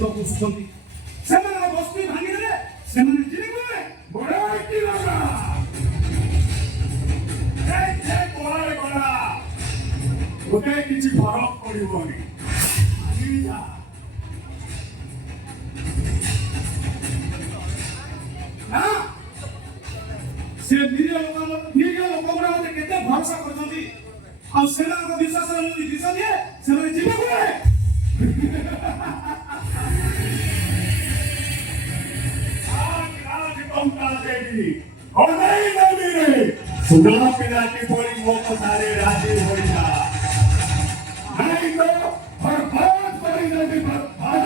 ତ ବୁଝୁଛନ୍ତି ସେମାନଙ୍କ ବସ୍ତି ଭାଙ୍ଗିଦେଲେ ସେମାନେ ଯିବେ କୁଆଡ଼େ? ବଡ଼ାଇକି ଲଗା କୁଆଡ଼େ ଗଲା ଗୋଟେ କିଛି ଫରକ ପଡ଼ିବନି। ନା ସେ ନିଜ ଲୋକଗୁଡ଼ା ମତେ କେତେ ଭରସା କରିଛନ୍ତି ଆଉ ସେମାନଙ୍କ ବିଶ୍ୱାସରେ ଯଦି ଦିଶ ଦିଏ ସେମାନେ ଯିବେ କୁଆଡ଼େ? सुना पिला की थोड़ी बहुत सारे राजी हो जा नहीं तो बर्बाद करेंगे भी बर्बाद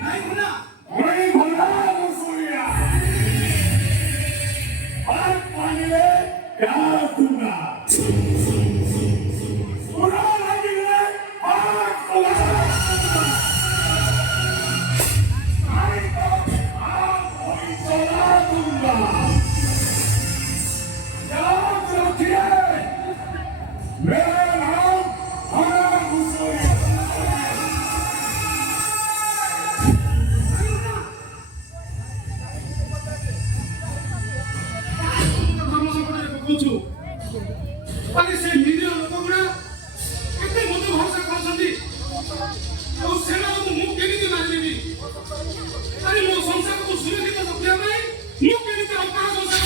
नहीं होना वही भला मुसूलिया बात मानिए क्या दूंगा पूरा मानिए बात दूंगा नहीं तो आप वही चला दूंगा। मेरा नाम हरा मुसूलिया ଆରେ ସେ ନିଜ ଲୋକଗୁଡ଼ା କେତେ ମୋତେ ଭରସା କରିଛନ୍ତି ଆଉ ସେମାନଙ୍କୁ ମୁଁ କେମିତି ମାରିଦେବି? ଆରେ ମୋ ସଂସାରକୁ ସୁରକ୍ଷିତ ରଖିବା ପାଇଁ ମୁଁ କେମିତି ଅପରାଧ ସଂସାର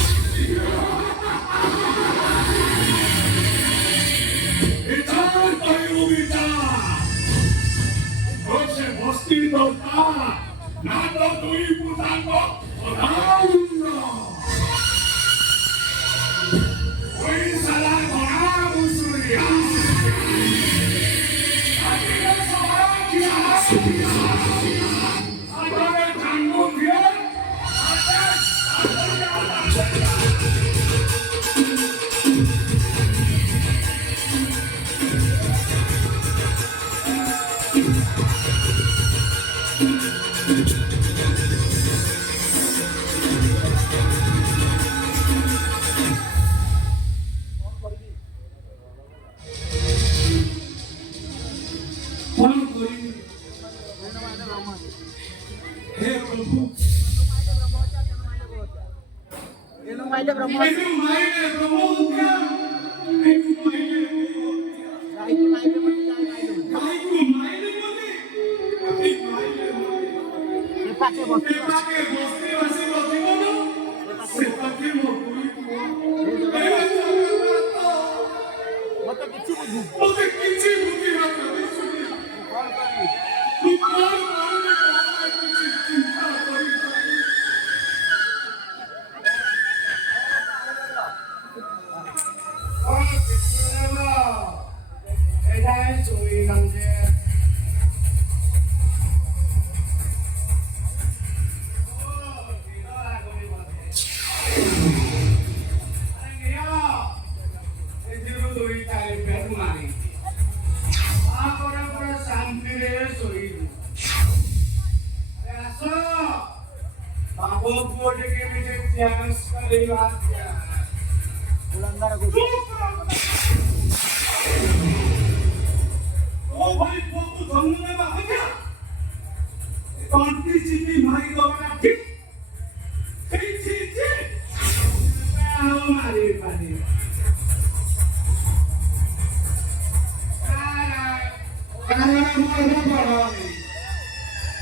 विचार करो विचार से मस्ती दौड़ता ना तो दुई पुतान को उठाऊंगा कोई सलाह बना मुसूलिया अकेला सवाल किया अगर जानबूझ दिया हे प्रभु माइले ब्रह्म प्रभु क्या पाके बस्ती बस्तीवासी जीवन से पाके मत किछि बुझु मते किछि बुद्धि बात नहीं सुनी तू कौन किछि चिंता करी और किछुना एजाय चोई नंगे बुलंदर को ओ भाई तू जन्म में बाप क्या कांटी चीटी मारी दो ना ठीक छी आओ मारी पानी कारण मोर पड़ोनी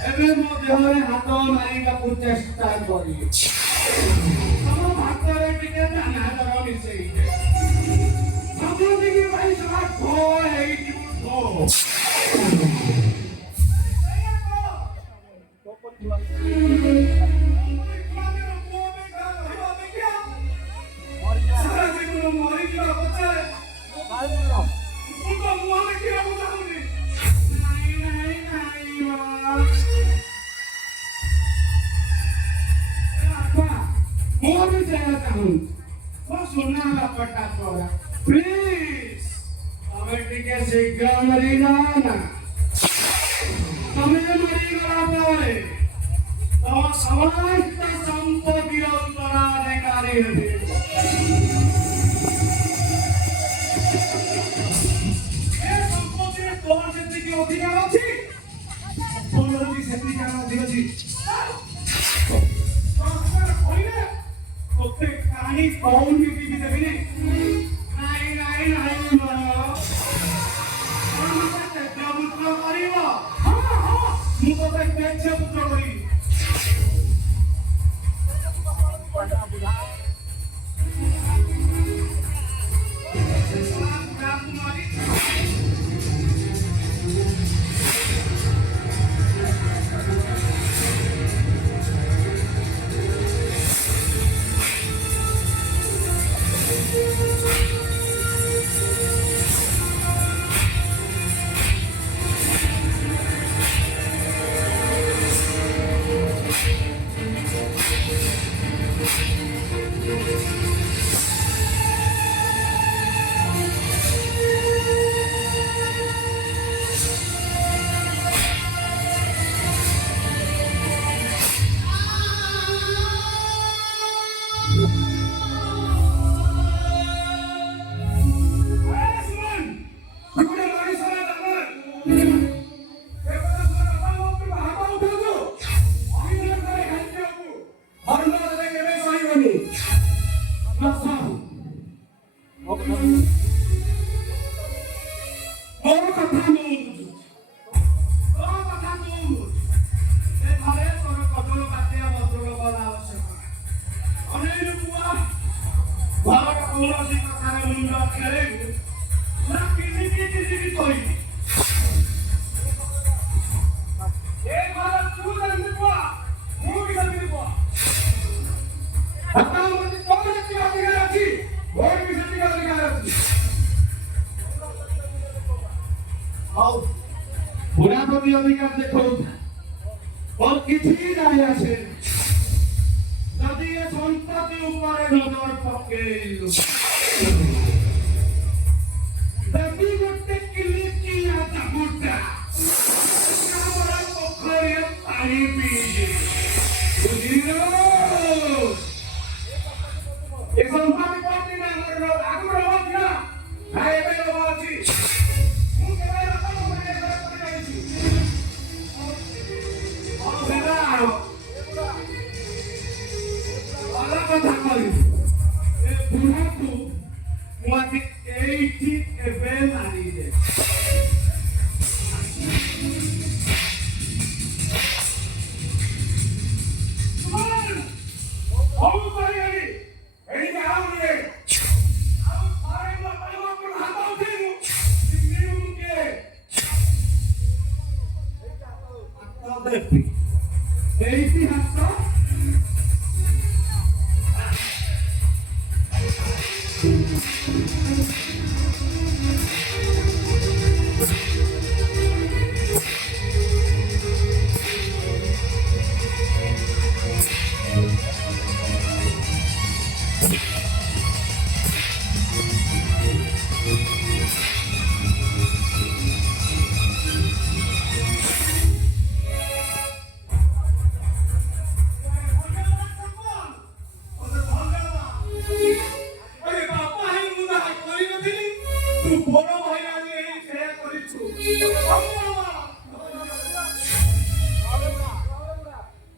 एबे मो देहरे हाथ मारी का चेष्टा करी हम भातरे टिके दाना दर मिसई सब दिगे भाई सवा खो एई खो प्लीज शीघ्र मरी जाना तुम्हें मरी गला पाए तो समस्त संपत्ति उत्तराधिकारी हे संपत्ति तोर जिंदगी अधिकार अच्छी ଆଜି କହୁନି ଟିଭି ଦେବିନି ନାଇଁ ନାଇଁ ନାଇଁ ମତେ ତେଜ ପୁତ୍ର କରିବ ମୁଁ ତତେ ତେଜ ପୁତ୍ର କରିବି বুড়াপতি অধিকার দেখুন ওর কিছুই যায় আসে যদি এ সম্পত্তি উপরে নজর পকে দেখি করতে কিলিকি আতা বুড়া আমার পক্ষে পানি পিয়ে বুঝিল এ সম্পত্তি পাতি না আগুন রবাদ না ভাই এবে রবাদ আছি কথা করি এ বুড়াକୁ ମୁଁ ଆଜି ଏଇଠି ଏବେ ମାରିଦେ এইটি হাত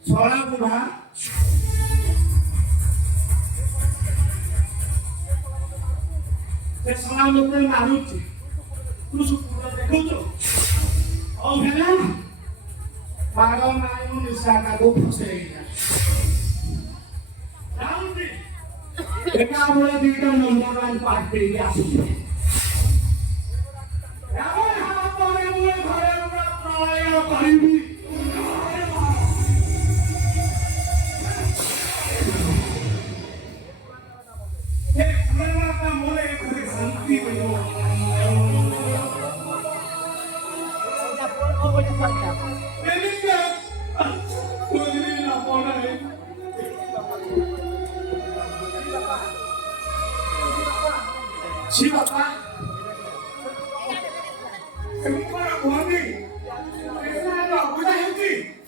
ছড়া বুড়া ସେ ଶଳା ମତେ ମାରୁଛି ତୁ ଦେଖୁଛୁ ଆଉ ହେଲା ମାର ନାଇଁ ମୁଁ ନିଶାଟାକୁ ଫସେଇଲା ଯାଉଛି ଏକା ବେଳେ ଦିଟା ନମ୍ବର ଲାଇନ୍ ପାର୍ଟି ଆସୁଛି ପରେ ମୁଁ ଘରେ ପ୍ରଳୟ କରିବି Sí, papá. Según para Juani, esa es la buena gente.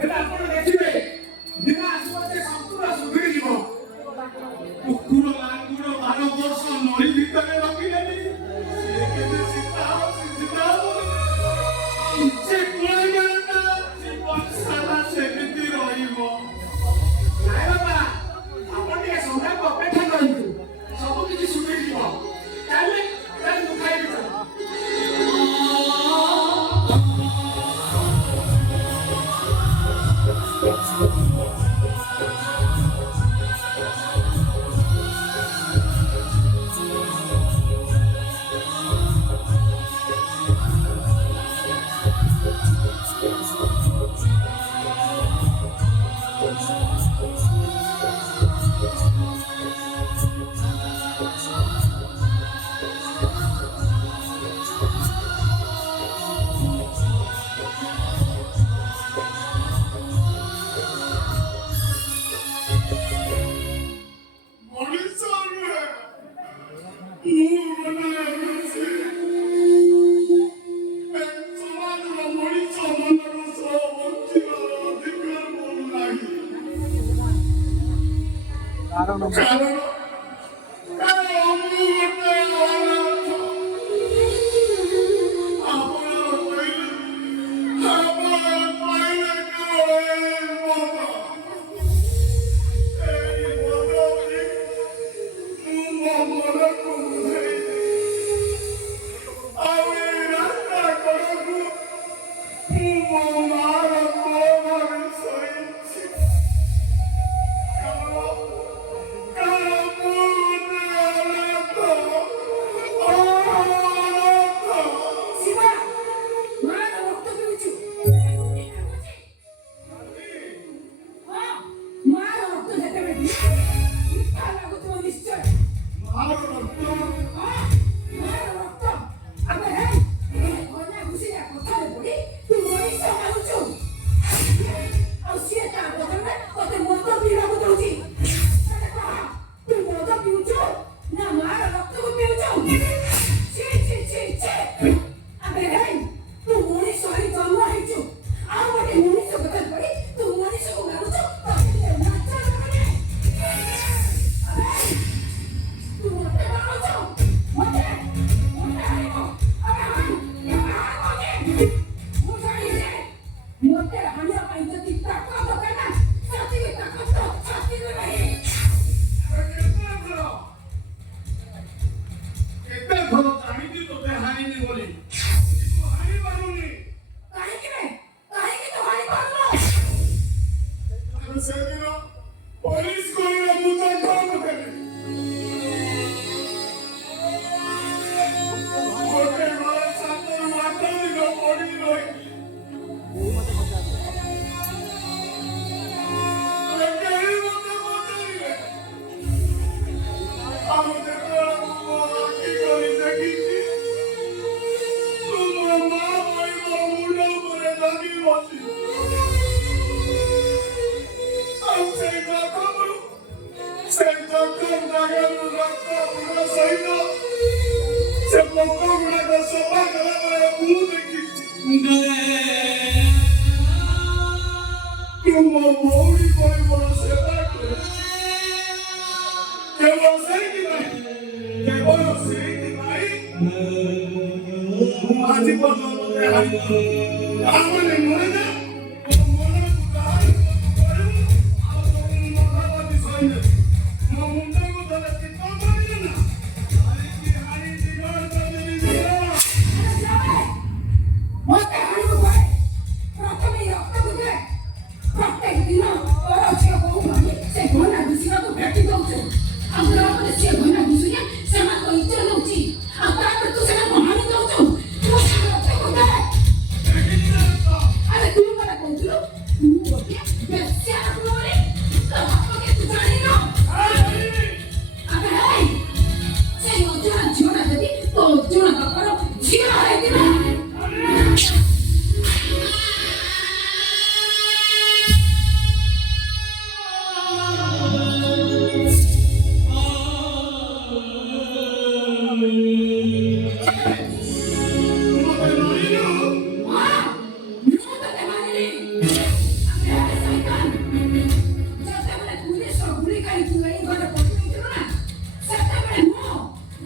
El árbol recibe. Mira, suerte santura subirísimo. Oscuro, mano, bolso, no hay vista de la vida. Se necesitamos. Se puede ganar, se pasa la se me tiro, hijo. Ay, papá, ¿a dónde es una? 12 নম্বর শিবা মার রক্ত পেয়েছো মার রক্ত যেতে পারি মিথ্যা লাগুতো নিশ্চয় মার রক্ত আবে হ্যাঁ ঘরে ঘুষিয়া কথারে পড়ি তুই মরিস মারুଛୁ ଆଉ ସିଏ ତା ବଦଳରେ ତତେ ମଦ ପିଇବାକୁ ଦଉଛି ତୁ ମଦ ପିଉଛୁ ନା ମାର ରକ୍ତକୁ ପିଉଛୁ ଛି ଛି ଛି ଛି ଆବେ ହେଇ ତୁ ମଣିଷ ହେଇ ଜନ୍ମ ହେଇଛୁ ଆଉ ଗୋଟେ ମଣିଷ କଥାରେ ପଡି ତୁ ମଣିଷକୁ ମାରୁଛୁ ତତେ ଟିକେ ଲାଜ ଲାଗୁନି ଆବେ ତୁ ମତେ ମାରୁଛୁ ମତେ ହାଣିବ ଆବେ ମୁଁ ଜାଣିଛି ମତେ ହାଣିବା ପାଇଁ ଯଦି ତାକତ ଦରକାର ନା ସେତିକି ତାକତ ଛାତିରେ ନାହିଁ କେତେ ଘର ଜାଣିଛି ତୋତେ ହାଣିନି ବୋଲି ହାଣି ପାରୁନି କାହିଁକି ରେ କାହିଁକି ତୁ ହାଣି ପାରୁନୁ ସେଦିନ ପୋଲିସ କହିଲେ ମୁଁ ତ କଣ ଦେବି ଗୋଟେ ଘର 7 ରୁ 8 ଦିନ ପଡ଼ି ରହି ବୋଉ ମତେ ପଚାରୁଛି କେହି ମୋତେ ପଚାରିଲେ ଆଉ ଯେତେବେଳେ ମୁଁ ମୋ ଆଖି କରି ଦେଖିଛି ତୁ ମୋ ମା ଭଳି ମୋ ମୁଣ୍ଡ ଉପରେ ଦାବି ବସି ଆଉ ସେଇ ଜଖମରୁ ସେଇ ଜଖମ ଜାଗାରୁ ରକ୍ତ ଗୁଣ ସହିତ ସେ ପୋକ ଗୁଡ଼ାକ ସଫା କଲା ବେଳେ ମୁଁ ଦେଖିଛି ତୁ ମୋ ଭଉଣୀ ଭଳି ମୋର ସେବା କରେ କେବଳ ସେଇଥିପାଇଁ ମୁଁ ଆଜି ପର୍ଯ୍ୟନ୍ତ ତତେ ହାରିପାରୁନି ତାମାନେ ନୁହେଁ ଯେ ମୋ ମନକୁ କାହାରି କରିବୁ ଆଉ ସବୁ ମହାବାଦୀ ସହିନେବି ମୋ ମୁଣ୍ଡକୁ ଧରେ ଚିତ୍ତ କରିବୁ ନା ହାରି ଦିଗର କରିଦେବି ଦିଗର ମତେ ହାଣିବୁ ପରେ ପ୍ରଥମେ ଏଇ ରକ୍ତକୁ ଦେ ପ୍ରତ୍ୟେକ ଦିନ ତୋର ଝିଅ ବୋହୂ ମାନେ ସେ ଘନା ଘୁଷିବାକୁ ଭେଟି ଦଉଛୁ ଆଉ ତାପରେ ସେ ଘନା ଘୁଷିଲେ ସେମାନଙ୍କ ଇଚ୍ଛା ନଉଛି ଆଉ ତାପରେ ତୁ ସେମାନଙ୍କୁ ହାଣି ଦଉଛୁ ତୁ ସେ ରକ୍ତକୁ ଦେ ଆରେ ତୁ ମାନେ କହୁଥିଲୁ ତୁ ଗୋଟିଏ ବେଶ୍ୟା ବୋଲି ତୋ ବାପକେ ତୁ ଜାଣିନ ଆବେ ହେଇ ସେଇ ଅଜଣା ଝିଅଟା ଯଦି ତୋ ଅଜଣା ବାପର ଝିଅ ହେଇଥିବ ଯେତେବେଳେ ପୁଲିସ ଗୁଳି କାଢି ତୁ ଏଇ ଘରେ ପଶିଯାଇଥିଲୁ ନା ସେତେବେଳେ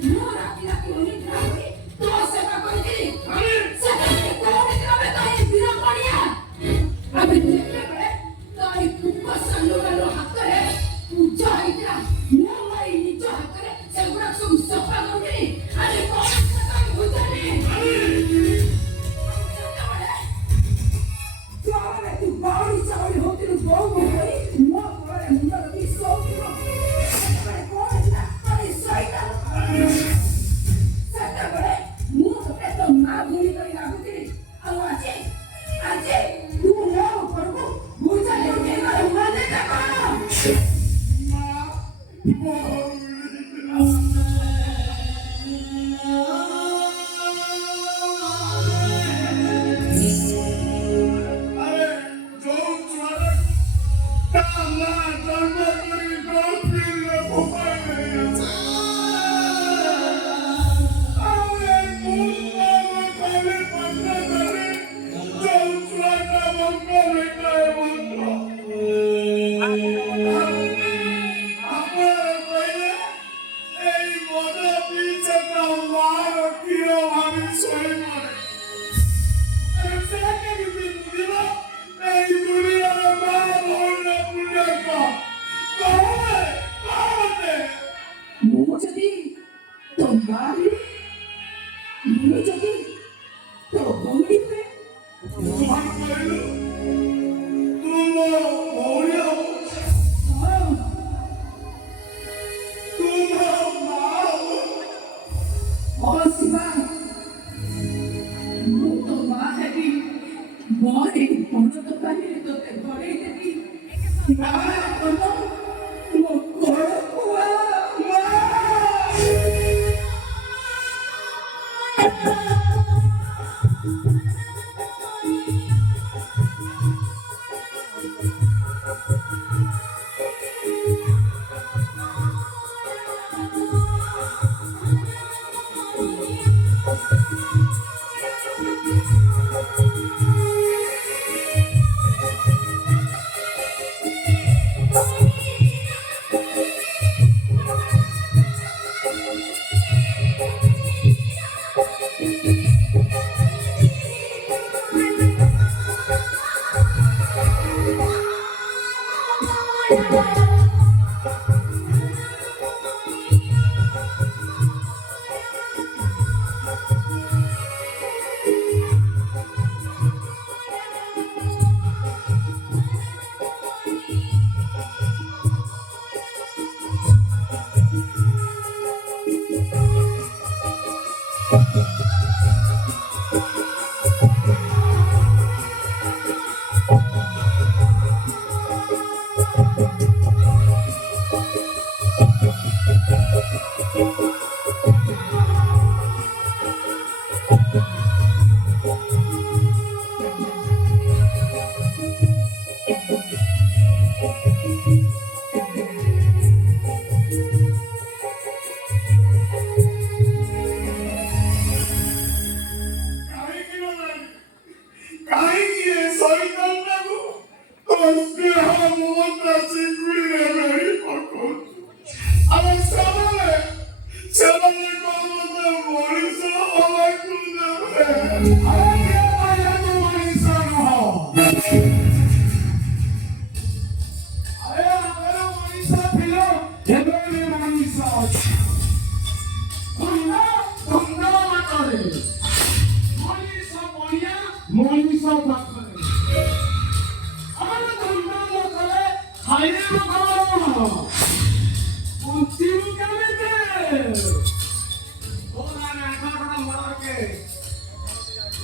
ମୁଁ ରାତି ରାତି ଅନିଦ୍ରା ହୋଇ ତୋ ସେବା କରିଥିଲି ସେତେବେଳେ କୋଉଠି ଥିବେ ତ ଏଇ ବୀର କଣିଆ ଆବେ ଯେତେବେଳେ ତ ଏଇ କୁକ ସାଲୁଗାର ହାତରେ ପୂଜ ହେଇଥିଲା ମୁଁ ଏଇ ନିଜ ହାତରେ ସେଗୁଡାକ ସବୁ ସଫା କରୁଥିଲି ଆରେ କଣ ବୁଝନି ସେତେବେଳେ ତୁ ବାଉଳି ଚାଉଳି ହଉଥିଲୁ ବୋଉ ବୋଉ କରି ମୋ ପରେ ମୁଣ୍ଡ ରଖି ଶୋଉଥିଲୁ ସେତେବେଳେ କଣ ହେଇଥିଲା ତୋର ଏଇ ଶୈତାନ ସେତେବେଳେ ମୁଁ ତୋତେ ତୋ ମା ଭଉଣୀ କରି ଲାଗୁଥିଲି ଆଉ ଆଜି ତୁ ମୋ ଉପରକୁ ବୁଝା ଦେଉଥିବାର ମନେଟା କଣ Amen.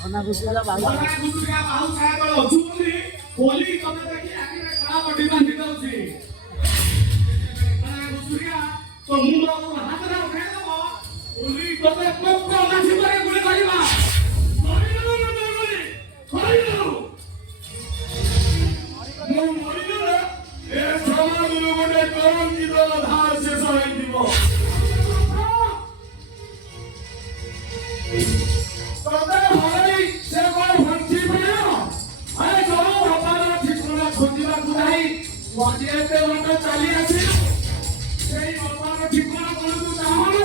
ଅନା ବୁଝିଗଲା ବାବୁ ଚାଲି ଆସି ସେଇ ବାପାର ଠିକଣା କରନ୍ତୁ ଚାହୁଁନ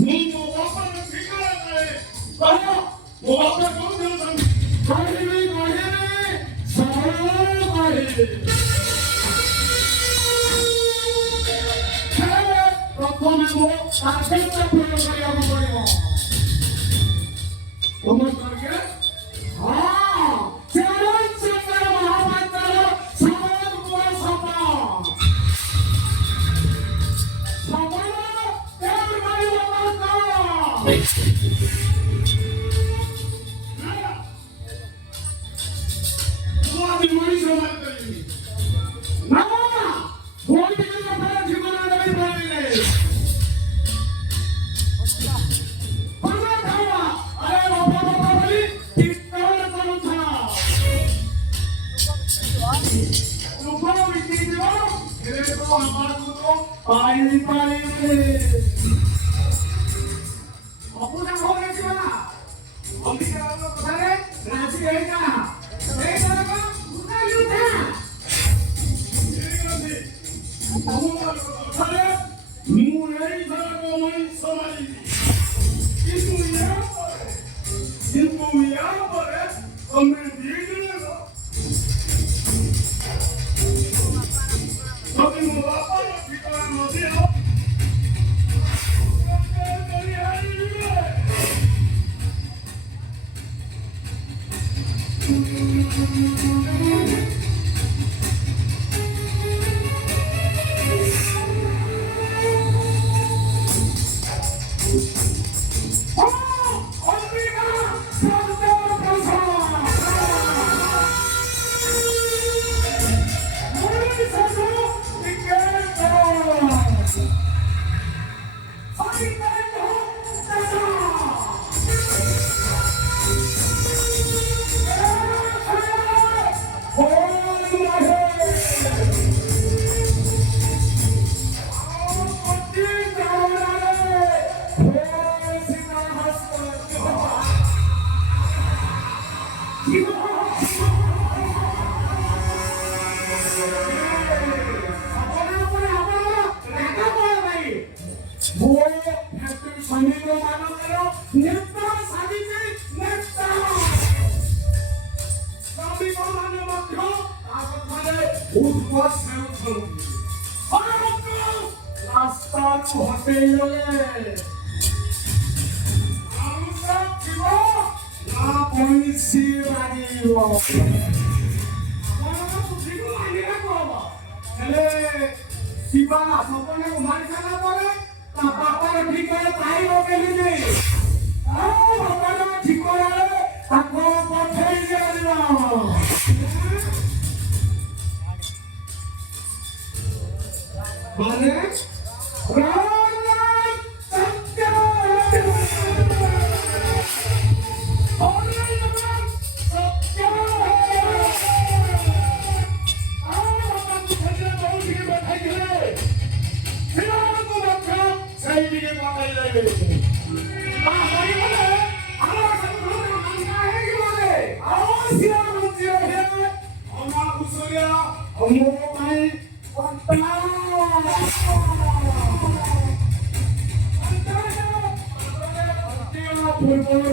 ମୁଁ ମୋ ବାପାର ଠିକଣା କରେ କହ ମୋ ବାପା କୋଉଠି ଅଛନ୍ତି କହିବି କହିବି ସରଳ କହିବି ପ୍ରଥମେ ମୋ କାର୍ଯ୍ୟଟା ପ୍ରୟୋଗ କରିବାକୁ ପଡ଼ିବ ତୁମ ସ୍ୱର୍ଗେ ହଁ ଚନ୍ଦ୍ର ମହାପାତ୍ର ସମୟପୁର ସପନ ସମୟ ତେଣୁ କରିବ ମୁଁ ଆଜି ମଣିଷ ମାରିପାରିବି ନା କୋଉଠି ବାପାର ଜୀବନ ଦେଇ ପାରିଲେ पानी पानी अपुना हो गए क्या अभी क्या लोग बता रहे राजी रहेगा नहीं करेगा उतना ही उठा अरे ମୁଁ ଏଇ ଧରକ ମଣିଷ ମାରିବି କିନ୍ତୁ ୟା ପରେ ତମେ ଦି ଜଣ ଯଦି ମୋ ବାପାର ଠିକଣା ନ ଦିଅ शिवा सपने मारी सारा पर बापार ठिकाना पाइब केमिति बापार ठिकाना ताको पठेई दियो माने ପୂର୍ବରୁ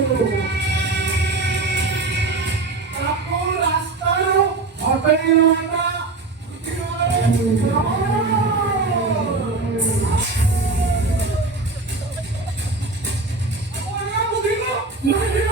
ତାକୁ ରାସ୍ତାରୁ ହଟେଇବାଟା ବୁଝିଲ